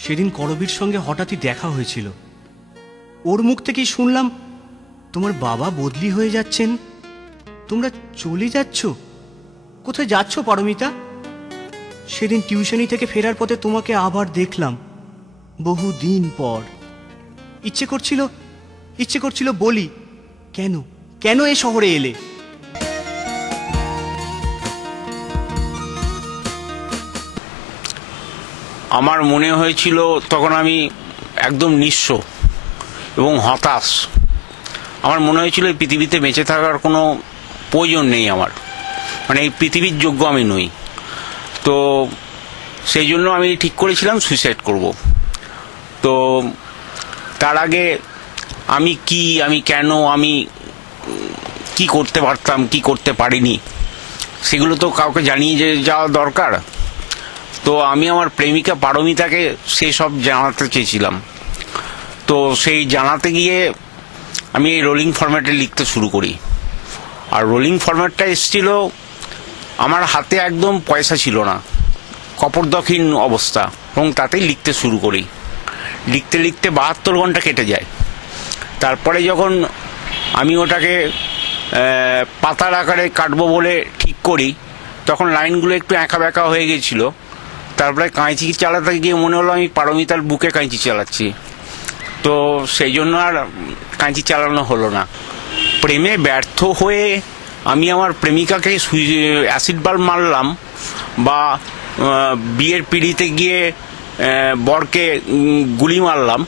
সেদিন করবীর সঙ্গে হঠাৎই দেখা হয়েছিল। ওর মুখ থেকেই শুনলাম তোমার বাবা বদলি হয়ে যাচ্ছেন, তোমরা চলে যাচ্ছ। কোথায় যাচ্ছ পারমিতা? সেদিন টিউশনি থেকে ফেরার পথে তোমাকে আবার দেখলাম, বহুদিন পর। ইচ্ছে করছিল বলি, কেন কেন এ শহরে এলে? আমার মনে হয়েছিল তখন আমি একদম নিঃস্ব এবং হতাশ। আমার মনে হয়েছিল এই পৃথিবীতে বেঁচে থাকার কোনো প্রয়োজন নেই আমার, মানে এই পৃথিবীর যোগ্য আমি নই। তো সেই জন্য আমি ঠিক করেছিলাম সুইসাইড করব। তো তার আগে আমি কেন আমি কি করতে পারতাম, কি করতে পারিনি, সেগুলো তো কাউকে জানিয়ে যাওয়া দরকার। তো আমি আমার প্রেমিকা পারমিতাকে সেই সব জানাতে চেয়েছিলাম। তো সেই জানাতে গিয়ে আমি এই রোলিং ফরম্যাটে লিখতে শুরু করি। আর রোলিং ফরম্যাটটা এসেছিল, আমার হাতে একদম পয়সা ছিল না, কপর্দকহীন অবস্থা, এবং তাতেই লিখতে শুরু করি। লিখতে লিখতে 72 ঘন্টা কেটে যায়। তারপরে যখন আমি ওটাকে পাতার আকারে কাটবো বলে ঠিক করি, তখন লাইনগুলো একটু একা বেঁকা হয়ে গেছিল। তারপরে কাঁচি চালাতে গিয়ে মনে হলো আমি পারমিতার বুকে কাঁচি চালাচ্ছি। তো সেই জন্য আর কাঁচি চালানো হলো না। প্রেমে ব্যর্থ হয়ে আমি আমার প্রেমিকাকে অ্যাসিড বাল্ব মারলাম, বা বিয়ের পিঁড়িতে গিয়ে বরকে গুলি মারলাম,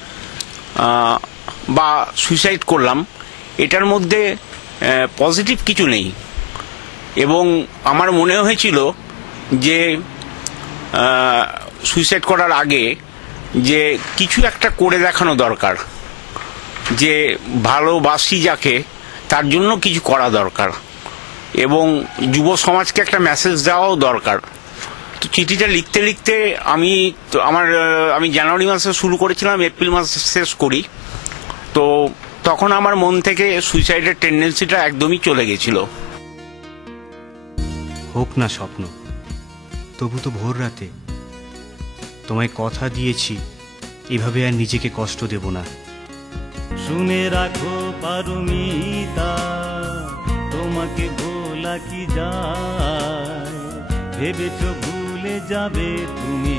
বা সুইসাইড করলাম, এটার মধ্যে পজিটিভ কিছু নেই। এবং আমার মনে হয়েছিল যে সুইসাইড করার আগে যে কিছু একটা করে দেখানো দরকার, যে ভালোবাসি যাকে, তার জন্য কিছু করা দরকার, এবং যুব সমাজকে একটা মেসেজ দেওয়াও দরকার। তো চিঠিটা লিখতে লিখতে আমি জানুয়ারি মাসে শুরু করেছিলাম, এপ্রিল মাসে শেষ করি। তো তখন আমার মন থেকে সুইসাইডের টেন্ডেন্সিটা একদমই চলে গেছিল। হোক না স্বপ্ন, তবু তো ভোর রাতে। তোমায় কথা দিয়েছি এভাবে আর নিজেকে কষ্ট দেব না। শুনে রাখো পারমিতা, তোমাকে ভোলা কি যায়? ভেবেছ ভুলে যাবে তুমি,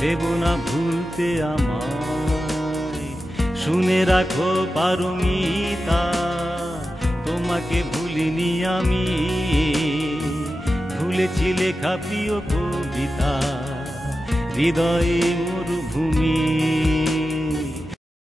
দেব না ভুলতে আমায়। শুনে রাখো পারমিতা, তোমাকে ভুলিনি আমি। ভুলেছি লেখা প্রিয় কবিতা, হৃদয়ে মরুভূমি।